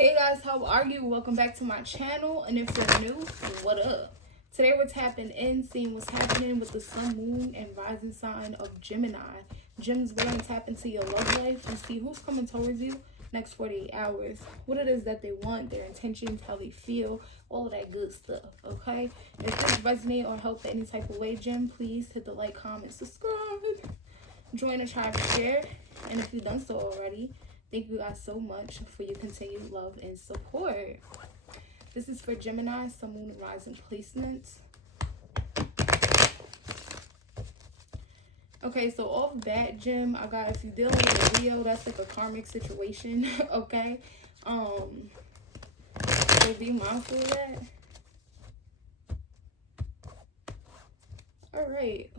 Hey guys, how are you? Welcome back to my channel, and if you're new, what up? Today we're tapping in, seeing what's happening with the sun, moon, and rising sign of Gemini. Gems, we're going to tap into your love life and see who's coming towards you next 48 hours, what it is that they want, their intentions, how they feel, all of that good stuff, okay? If this resonate or help in any type of way, Gem, please hit the like, comment, subscribe, join the tribe, share, and if you've done so already, thank you guys so much for your continued love and support. This is for Gemini, Sun, Moon, and Rising placements. Okay, so off bat, Gem, I got, if you're dealing with a Leo, that's like a karmic situation, okay? So be mindful of that. Alright,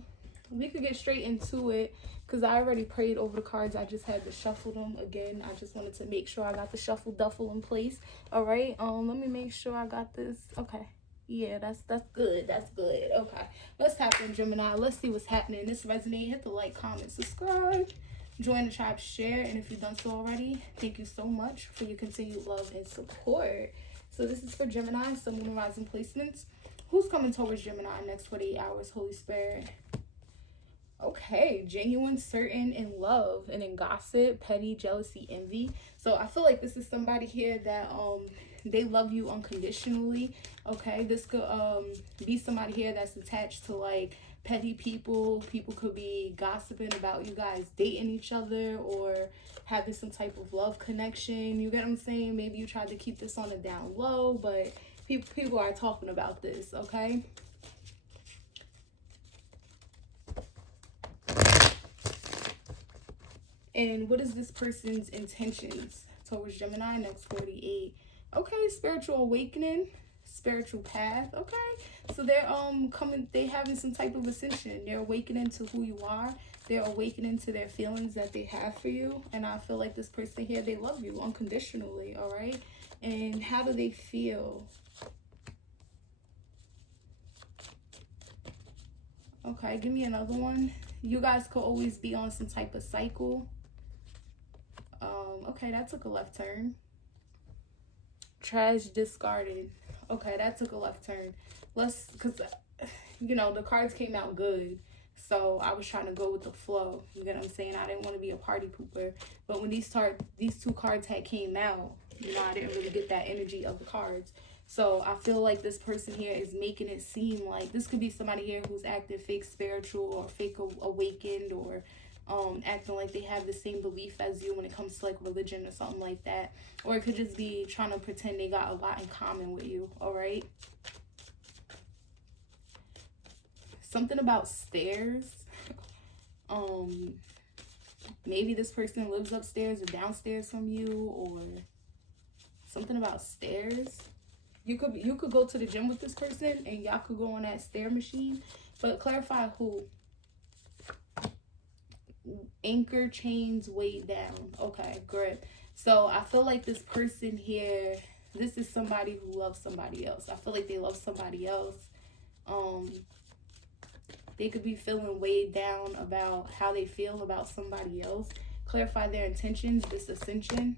we could get straight into it because I already prayed over the cards. I just had to shuffle them again. I just wanted to make sure I got the shuffle duffel in place. Alright, let me make sure I got this. Okay. Yeah, that's good. That's good. Okay. Let's tap in, Gemini. Let's see what's happening. This resonate. Hit the like, comment, subscribe. Join the tribe, share. And if you've done so already, thank you so much for your continued love and support. So this is for Gemini, Sun, Moon, and Rising placements. Who's coming towards Gemini next 48 hours, Holy Spirit? Okay, genuine, certain, in love, and in gossip, petty, jealousy, envy. So I feel like this is somebody here that they love you unconditionally. Okay, this could be somebody here that's attached to like petty people. People could be gossiping about you guys dating each other or having some type of love connection. You get what I'm saying? Maybe you tried to keep this on a down low, but people are talking about this. Okay. And what is this person's intentions towards Gemini next 48? Okay, spiritual awakening, spiritual path. Okay, so they're they having some type of ascension. They're awakening to who you are. They're awakening to their feelings that they have for you. And I feel like this person here, they love you unconditionally. All right, and how do they feel? Okay, give me another one. You guys could always be on some type of cycle. Okay, that took a left turn. Trash discarded. Okay, that took a left turn. Because, you know, the cards came out good. So I was trying to go with the flow. You get what I'm saying? I didn't want to be a party pooper. But when these two cards had came out, you know, I didn't really get that energy of the cards. So I feel like this person here is making it seem like this could be somebody here who's acting fake spiritual or fake awakened or acting like they have the same belief as you when it comes to like religion or something like that. Or it could just be trying to pretend they got a lot in common with you. All right. Something about stairs. Maybe this person lives upstairs or downstairs from you, or something about stairs. You could go to the gym with this person and y'all could go on that stair machine, but clarify who. Anchor chains weighed down. Okay, great. So I feel like this person here, this is somebody who loves somebody else. I feel like they love somebody else. They could be feeling weighed down about how they feel about somebody else. Clarify their intentions, this ascension,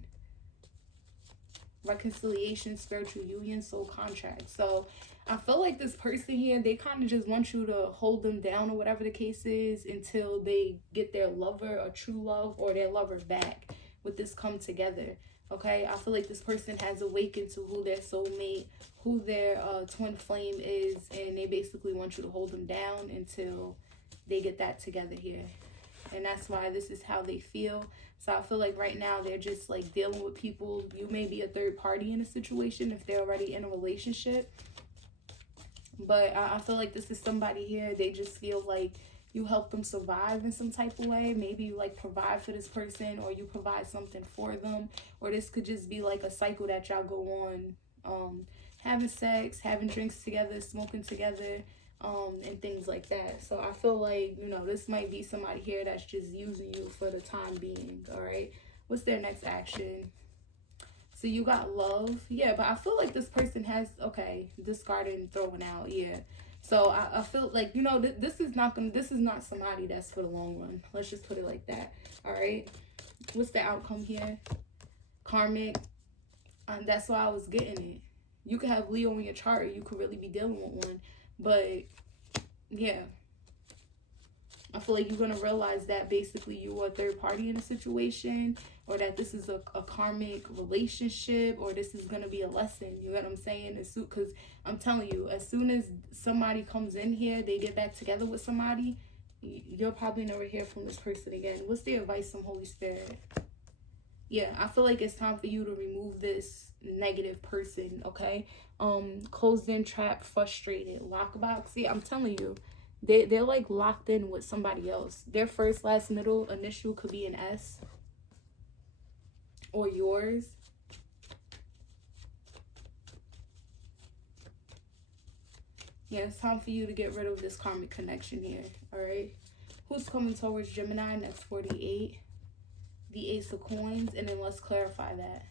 reconciliation, spiritual union, soul contract. So I feel like this person here, they kind of just want you to hold them down or whatever the case is until they get their lover or true love or their lover back with this come together. Okay, I feel like this person has awakened to who their soulmate, who their twin flame is, and they basically want you to hold them down until they get that together here. And that's why this is how they feel. So I feel like right now they're just like dealing with people. You may be a third party in a situation if they're already in a relationship. But I feel like this is somebody here, they just feel like you help them survive in some type of way. Maybe you like provide for this person or you provide something for them. Or this could just be like a cycle that y'all go on. Having sex, having drinks together, smoking together, and things like that. So I feel like, you know, this might be somebody here that's just using you for the time being. All right. What's their next action? So you got love. Yeah, but I feel like this person has, okay, discarding, throwing out. Yeah. So I feel like, you know, this is not somebody that's for the long run. Let's just put it like that. All right. What's the outcome here? Karmic. And that's why I was getting it. You could have Leo in your chart, or you could really be dealing with one. But yeah, I feel like you're going to realize that basically you are a third party in a situation, or that this is a karmic relationship, or this is going to be a lesson. You know what I'm saying? Because I'm telling you, as soon as somebody comes in here, they get back together with somebody, you'll probably never hear from this person again. What's the advice from Holy Spirit? Yeah, I feel like it's time for you to remove this negative person, okay? Closed in, trapped, frustrated, lockbox. See, I'm telling you, they're like locked in with somebody else. Their first, last, middle initial could be an S, or yours. Yeah, it's time for you to get rid of this karmic connection here, all right? Who's coming towards Gemini? Next 48. The Ace of Coins, and then let's clarify that.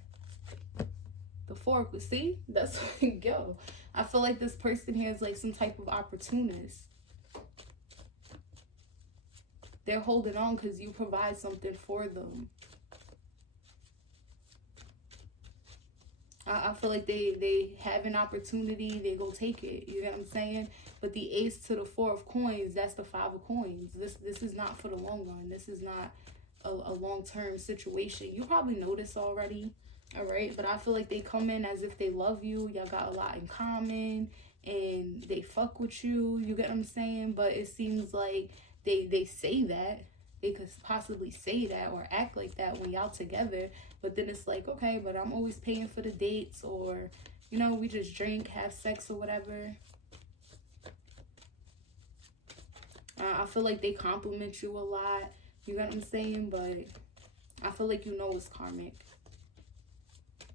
The Four, see? That's go. I feel like this person here is like some type of opportunist. They're holding on because you provide something for them. I feel like they have an opportunity, they go take it. You know what I'm saying? But the Ace to the Four of Coins, that's the Five of Coins. This is not for the long run. This is not a long-term situation. You probably know this already, all right? But I feel like they come in as if they love you. Y'all got a lot in common, and they fuck with you. You get what I'm saying? But it seems like they say that. They could possibly say that or act like that when y'all together. But then it's like, okay, but I'm always paying for the dates, or, you know, we just drink, have sex or whatever. I feel like they compliment you a lot. You got what I'm saying? But I feel like you know it's karmic.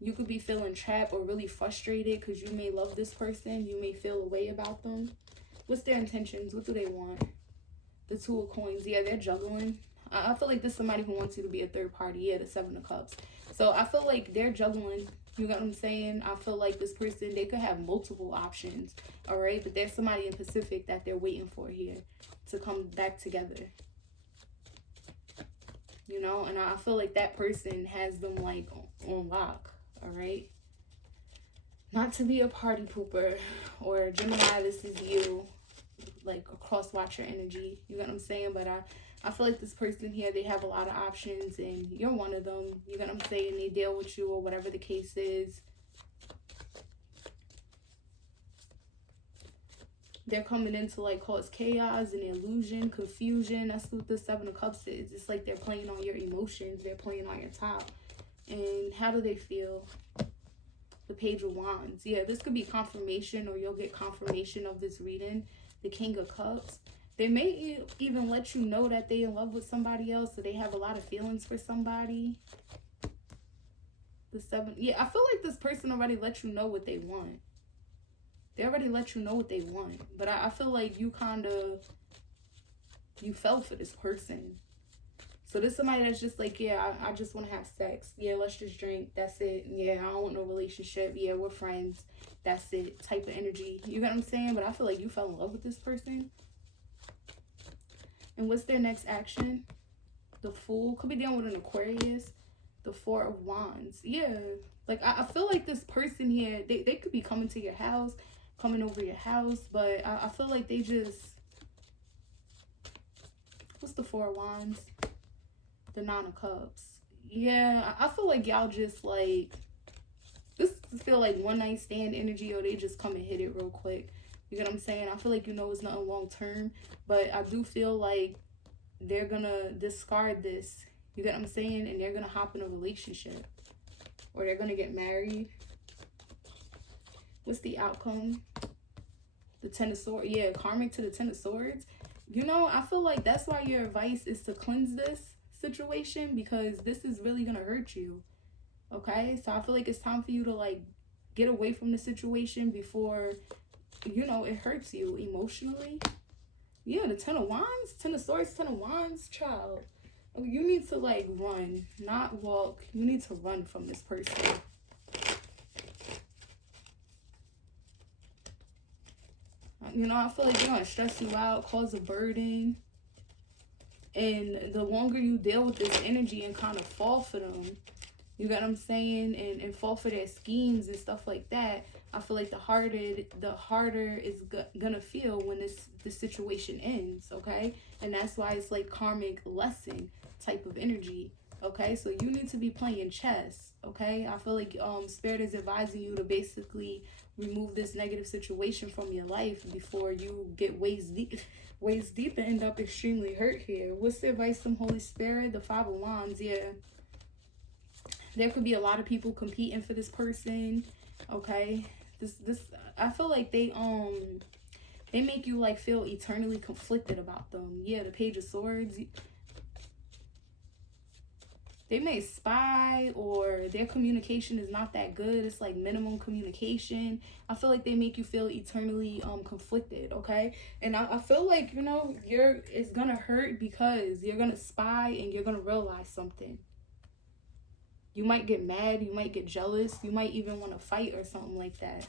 You could be feeling trapped or really frustrated because you may love this person. You may feel a way about them. What's their intentions? What do they want? The Two of Coins. Yeah, they're juggling. I feel like this is somebody who wants you to be a third party. Yeah, the Seven of Cups. So I feel like they're juggling. You got what I'm saying? I feel like this person, they could have multiple options. All right? But there's somebody in Pacific that they're waiting for here to come back together. You know, and I feel like that person has them like on lock, all right? Not to be a party pooper, or Gemini, this is you, like a cross watcher energy. You know what I'm saying? But I feel like this person here, they have a lot of options, and you're one of them. You know what I'm saying? They deal with you, or whatever the case is. They're coming in to like cause chaos and illusion, confusion. That's what the Seven of Cups is. It's like they're playing on your emotions. They're playing on your top. And how do they feel? The Page of Wands. Yeah, this could be confirmation, or you'll get confirmation of this reading. The King of Cups. They may even let you know that they're in love with somebody else, so they have a lot of feelings for somebody. The Seven. Yeah, I feel like this person already let you know what they want. They already let you know what they want. But I feel like you fell for this person. So this is somebody that's just like, yeah, I just want to have sex. Yeah, let's just drink. That's it. Yeah, I don't want no relationship. Yeah, we're friends. That's it. Type of energy. You get what I'm saying? But I feel like you fell in love with this person. And what's their next action? The Fool. Could be dealing with an Aquarius. The Four of Wands. Yeah. Like, I feel like this person here, they could be coming to your house, coming over your house, but I feel like they just... What's the Four of Wands? The Nine of Cups. Yeah, I feel like y'all just like... This feel like one night stand energy, or they just come and hit it real quick. You get what I'm saying? I feel like you know it's nothing long term, but I do feel like they're gonna discard this. You get what I'm saying? And they're gonna hop in a relationship, or they're gonna get married. What's the outcome? The Ten of Swords. Yeah, karmic to the Ten of Swords. You know, I feel like that's why your advice is to cleanse this situation, because this is really gonna hurt you. Okay, so I feel like it's time for you to like get away from the situation before, you know, it hurts you emotionally. Yeah, the Ten of Wands, Ten of Swords, Ten of Wands, child. You need to like run, not walk. You need to run from this person. You know, I feel like they're gonna stress you out, cause a burden. And the longer you deal with this energy and kind of fall for them, You get what I'm saying? And fall for their schemes and stuff like that. I feel like the harder is gonna feel when this situation ends, okay? And that's why it's like karmic lesson type of energy, okay? So you need to be playing chess, okay? I feel like spirit is advising you to basically remove this negative situation from your life before you get waist deep and end up extremely hurt here. What's the advice from Holy Spirit? The Five of Wands, yeah. There could be a lot of people competing for this person, okay? This I feel like they make you like feel eternally conflicted about them. Yeah, the Page of Swords. They may spy, or their communication is not that good. It's like minimum communication. I feel like they make you feel eternally conflicted, okay? And I feel like, you know, it's gonna hurt because you're gonna spy and you're gonna realize something. You might get mad, you might get jealous, you might even want to fight or something like that.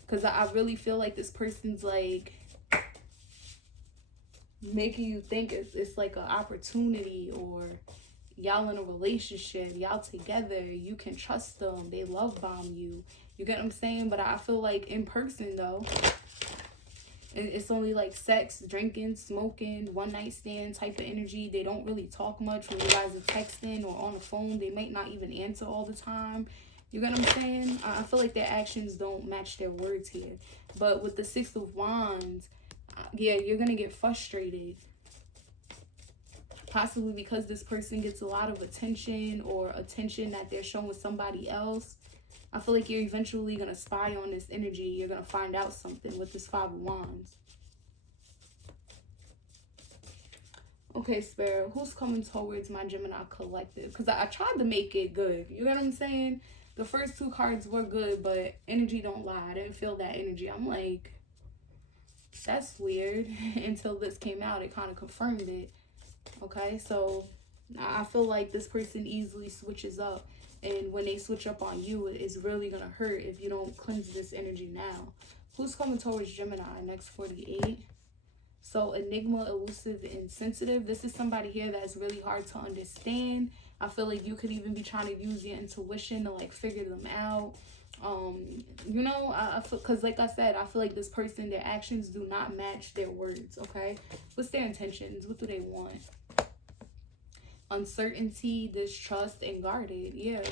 Because I really feel like this person's like making you think it's like an opportunity, or y'all in a relationship, y'all together, you can trust them, they love bomb you. You get what I'm saying? But I feel like in person though, it's only like sex, drinking, smoking, one night stand type of energy. They don't really talk much when you guys are texting or on the phone. They might not even answer all the time. You get what I'm saying? I feel like their actions don't match their words here. But with the Six of Wands, yeah, you're going to get frustrated. Possibly because this person gets a lot of attention, or attention that they're showing somebody else. I feel like you're eventually going to spy on this energy. You're going to find out something with this Five of Wands. Okay, Spirit, who's coming towards my Gemini collective? Because I tried to make it good. You know what I'm saying? The first two cards were good, but energy don't lie. I didn't feel that energy. I'm like, that's weird. Until this came out, it kind of confirmed it. Okay, so I feel like this person easily switches up. And when they switch up on you, it's really going to hurt if you don't cleanse this energy now. Who's coming towards Gemini? Next 48. So enigma, elusive, and sensitive. This is somebody here that's really hard to understand. I feel like you could even be trying to use your intuition to like figure them out. You know, because like I said, I feel like this person, their actions do not match their words, okay? What's their intentions? What do they want? Uncertainty, distrust, and guarded. Yeah.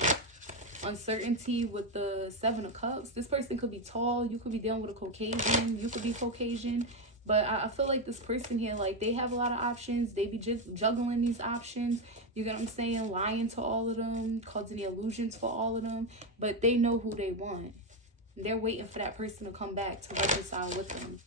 Uncertainty with the Seven of Cups. This person could be tall. You could be dealing with a Caucasian. You could be Caucasian. But I feel like this person here, like, they have a lot of options. They be just juggling these options. You get what I'm saying? Lying to all of them. Causing the illusions for all of them. But they know who they want. They're waiting for that person to come back to reconcile with them.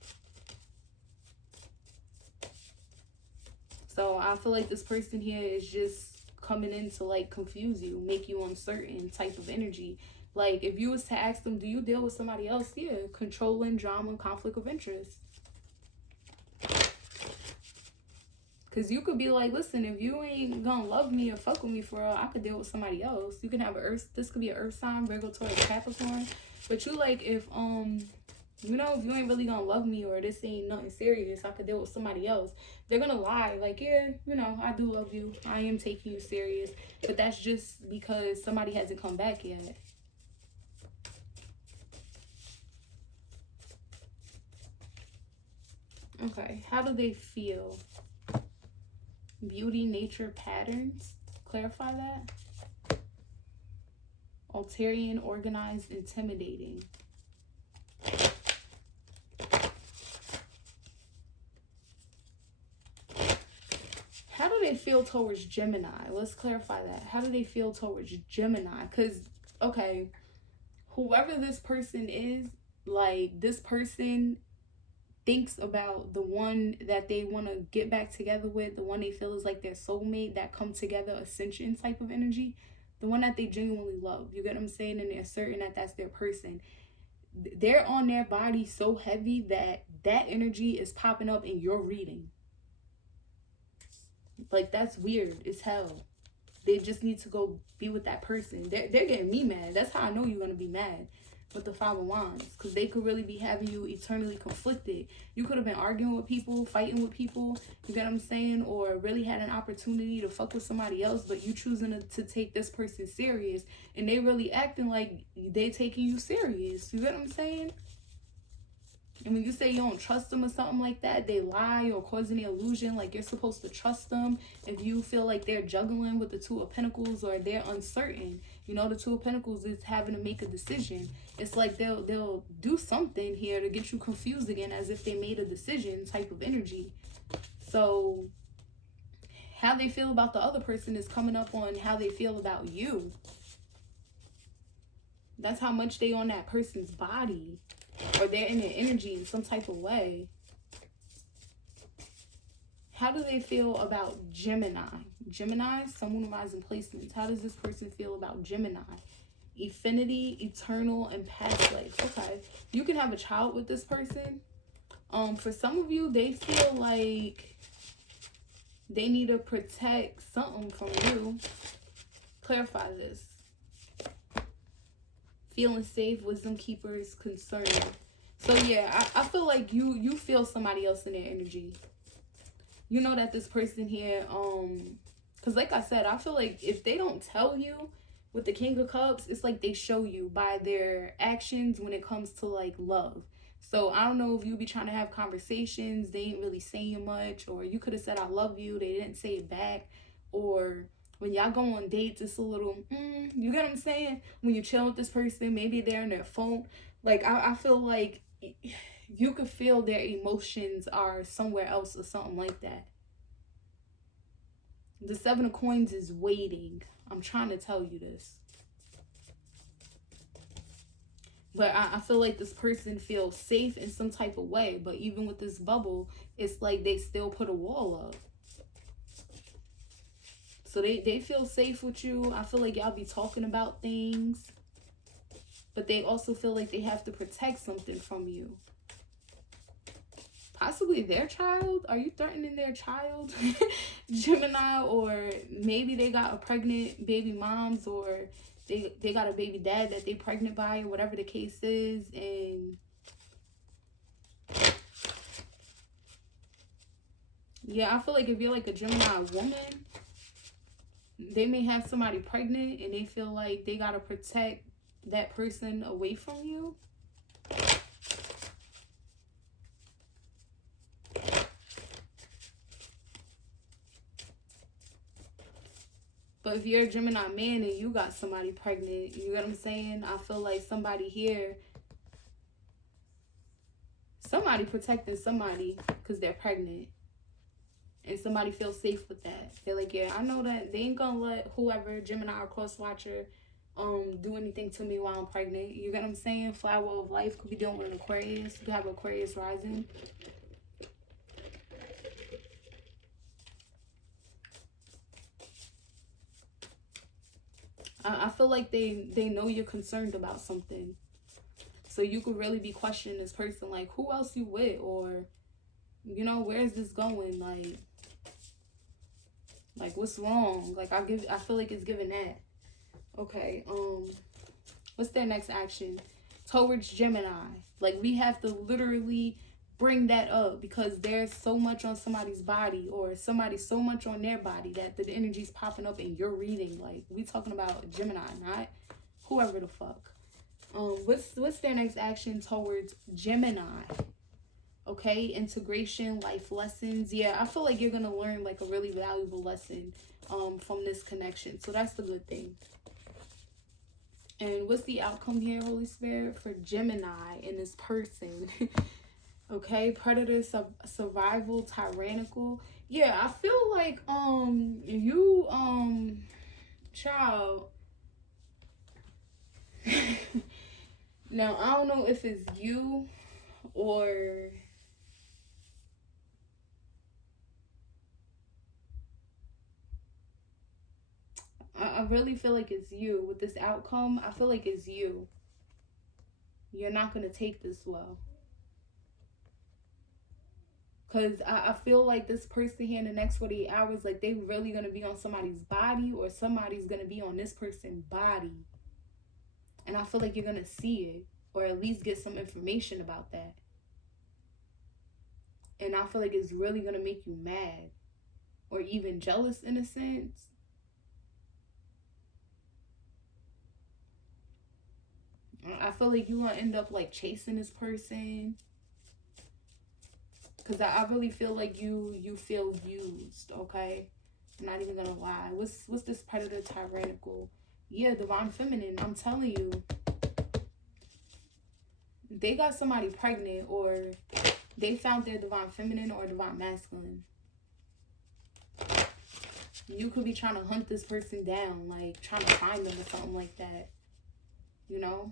So I feel like this person here is just coming in to like confuse you, make you uncertain type of energy. Like if you was to ask them, do you deal with somebody else? Yeah, controlling, drama, conflict of interest. Because you could be like, listen, if you ain't gonna love me or fuck with me for real, I could deal with somebody else. You can have this could be an earth sign, Virgo, Taurus, Capricorn. But you like, if you know, if you ain't really gonna love me, or this ain't nothing serious, I could deal with somebody else. They're gonna lie, like, yeah, you know, I do love you. I am taking you serious. But that's just because somebody hasn't come back yet. Okay, how do they feel? Beauty, nature, patterns. Clarify that. Ulterior, organized, intimidating. How do they feel towards Gemini? Let's clarify that. How do they feel towards Gemini? Because, okay, whoever this person is, like, this person thinks about the one that they want to get back together with, the one they feel is like their soulmate, that come together ascension type of energy, the one that they genuinely love. You get what I'm saying? And they're certain that that's their person. They're on their body so heavy that that energy is popping up in your reading. Like, that's weird as hell. They just need to go be with that person. They're getting me mad. That's how I know you're going to be mad. with the Five of Wands, because they could really be having you eternally conflicted. You could have been arguing with people, fighting with people, you get what I'm saying, or really had an opportunity to fuck with somebody else, but you choosing to take this person serious, and they really acting like they taking you serious. You get what I'm saying? And when you say you don't trust them or something like that, they lie or cause any illusion like you're supposed to trust them. If you feel like they're juggling with the Two of Pentacles or they're uncertain, you know, the Two of Pentacles is having to make a decision. It's like they'll do something here to get you confused again, as if they made a decision type of energy. So how they feel about the other person is coming up on how they feel about you. That's how much they on that person's body, or they're in their energy in some type of way. How do they feel about Gemini? Gemini, Sun, Moon, Rising placements. How does this person feel about Gemini? Infinity, eternal, and past life. Okay, you can have a child with this person. For some of you, they feel like they need to protect something from you. Clarify this. Feeling safe, wisdom keepers, concerned. So yeah, I feel like you feel somebody else in their energy. You know that this person here, because like I said, I feel like if they don't tell you with the King of Cups, it's like they show you by their actions when it comes to like love. So I don't know if you be trying to have conversations, they ain't really saying much, or you could have said I love you, they didn't say it back, or when y'all go on dates, it's a little, you get what I'm saying? When you chill with this person, maybe they're on their phone. Like, I feel like you could feel their emotions are somewhere else or something like that. The Seven of Coins is waiting. I'm trying to tell you this. But I feel like this person feels safe in some type of way. But even with this bubble, it's like they still put a wall up. So they feel safe with you. I feel like y'all be talking about things. But they also feel like they have to protect something from you. Possibly their child. Are you threatening their child? Gemini, or maybe they got a pregnant baby moms, or they got a baby dad that they pregnant by, or whatever the case is. And yeah, I feel like if you're like a Gemini woman, they may have somebody pregnant and they feel like they got to protect that person away from you. But if you're a Gemini man and you got somebody pregnant, you know what I'm saying? I feel like somebody here, somebody protecting somebody because they're pregnant. And somebody feels safe with that. They're like, yeah, I know that they ain't gonna let whoever, Gemini or cross watcher, do anything to me while I'm pregnant. You get what I'm saying? Flower of life could be dealing with an Aquarius. You have Aquarius rising. I feel like they know you're concerned about something. So you could really be questioning this person, like, who else you with? Or, you know, where is this going? Like what's wrong? Like I feel like it's giving that. Okay, what's their next action? Towards Gemini. Like we have to literally bring that up because there's so much on somebody's body, or somebody so much on their body that the energy's popping up and you're reading. Like we talking about Gemini, not whoever the fuck. What's their next action towards Gemini? Okay, integration, life lessons. Yeah, I feel like you're gonna learn like a really valuable lesson from this connection. So that's the good thing. And what's the outcome here, Holy Spirit, for Gemini and this person? Okay, predator, survival, tyrannical. Yeah, I feel like you child. Now I don't know if it's you or I really feel like it's you. With this outcome, I feel like it's you. You're not going to take this well. Because I feel like this person here in the next 48 hours, like they really going to be on somebody's body, or somebody's going to be on this person's body. And I feel like you're going to see it. or at least get some information about that. And I feel like it's really going to make you mad or even jealous in a sense. I feel like you're going to end up like chasing this person. Because I really feel like you feel used, okay? I'm not even going to lie. What's this predator tyrannical? Yeah, divine feminine. I'm telling you. They got somebody pregnant, or they found their divine feminine or divine masculine. You could be trying to hunt this person down, like trying to find them or something like that. You know?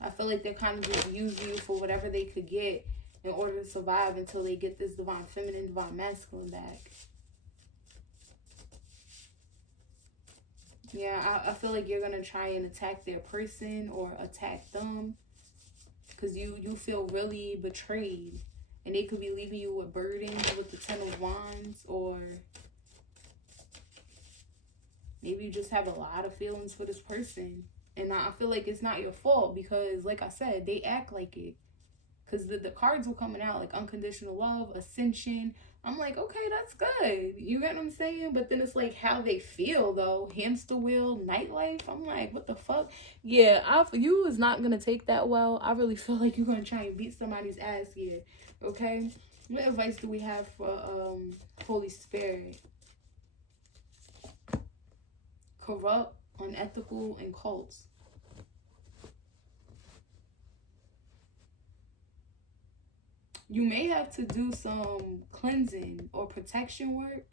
I feel like they're kind of just using you for whatever they could get in order to survive until they get this divine feminine, divine masculine back. Yeah, I feel like you're going to try and attack their person or attack them because you feel really betrayed. And they could be leaving you with burdens with the 10 of Wands, or maybe you just have a lot of feelings for this person. And I feel like it's not your fault because, like I said, they act like it. Because the cards were coming out like unconditional love, ascension. I'm like, okay, that's good. You get what I'm saying? But then it's like how they feel, though. Hamster wheel, nightlife. I'm like, what the fuck? Yeah, you is not going to take that well. I really feel like you're going to try and beat somebody's ass here. Okay? What advice do we have for Holy Spirit? Corrupt, unethical, and cults. You may have to do some cleansing or protection work.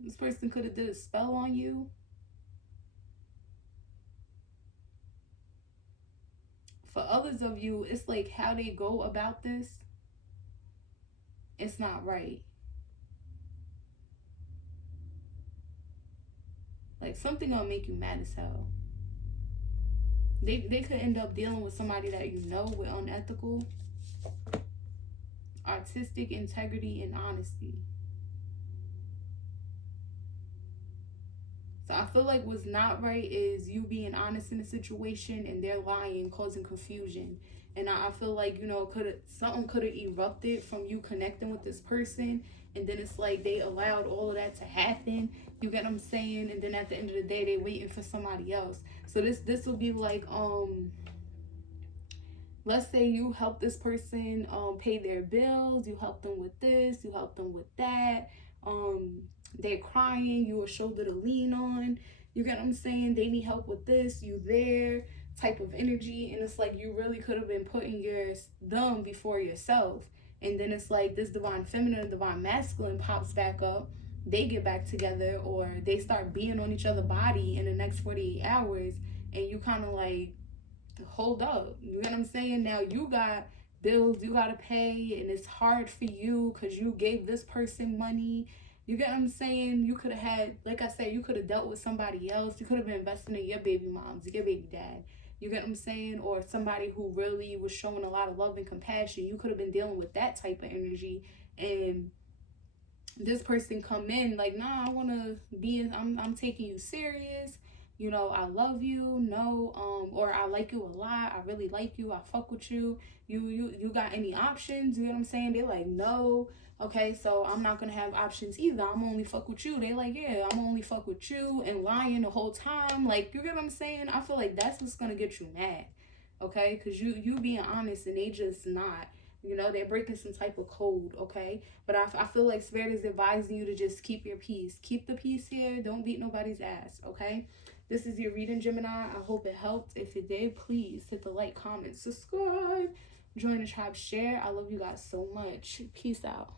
This person could have did a spell on you. For others of you, it's like how they go about this, it's not right. Like something gonna make you mad as hell. They could end up dealing with somebody that you know with unethical, artistic integrity, and honesty. So I feel like what's not right is you being honest in a situation and they're lying, causing confusion. And I feel like, you know, something could have erupted from you connecting with this person, and then it's like they allowed all of that to happen. You get what I'm saying? And then at the end of the day, they waiting for somebody else. So this will be like, let's say you help this person pay their bills, you help them with this, you help them with that. They're crying, you a shoulder to lean on. You get what I'm saying? They need help with this, you there, type of energy. And it's like you really could have been putting them before yourself. And then it's like this divine feminine, divine masculine pops back up. They get back together, or they start being on each other's body in the next 48 hours. And you kind of like, hold up. You know what I'm saying? Now you got bills you got to pay, and it's hard for you because you gave this person money. You get what I'm saying? You could have had, like I said, you could have dealt with somebody else. You could have been investing in your baby moms, your baby dad. You get what I'm saying? Or somebody who really was showing a lot of love and compassion. You could have been dealing with that type of energy. And this person come in like, nah, I want to be, I'm taking you serious. You know, I love you. No, or I like you a lot. I really like you. I fuck with you. You got any options? You know what I'm saying? They're like, no. Okay, so I'm not gonna have options either. I'm only fuck with you. They like, yeah, I'm only fuck with you, and lying the whole time. Like, you get what I'm saying? I feel like that's what's gonna get you mad. Okay, because you being honest and they just not. You know, they're breaking some type of code, okay? But I feel like Spirit is advising you to just keep your peace. Keep the peace here. Don't beat nobody's ass, okay? This is your reading, Gemini. I hope it helped. If it did, please hit the like, comment, subscribe, join the tribe, share. I love you guys so much. Peace out.